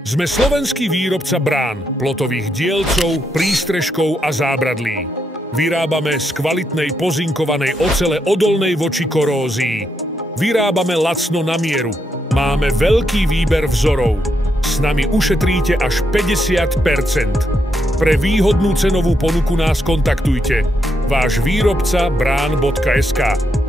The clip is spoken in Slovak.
Sme slovenský výrobca brán, plotových dielcov, prístrežkov a zábradlí. Vyrábame z kvalitnej pozinkovanej ocele odolnej voči korózii. Vyrábame lacno na mieru. Máme veľký výber vzorov. S nami ušetríte až 50%. Pre výhodnú cenovú ponuku nás kontaktujte. Váš výrobca brán.sk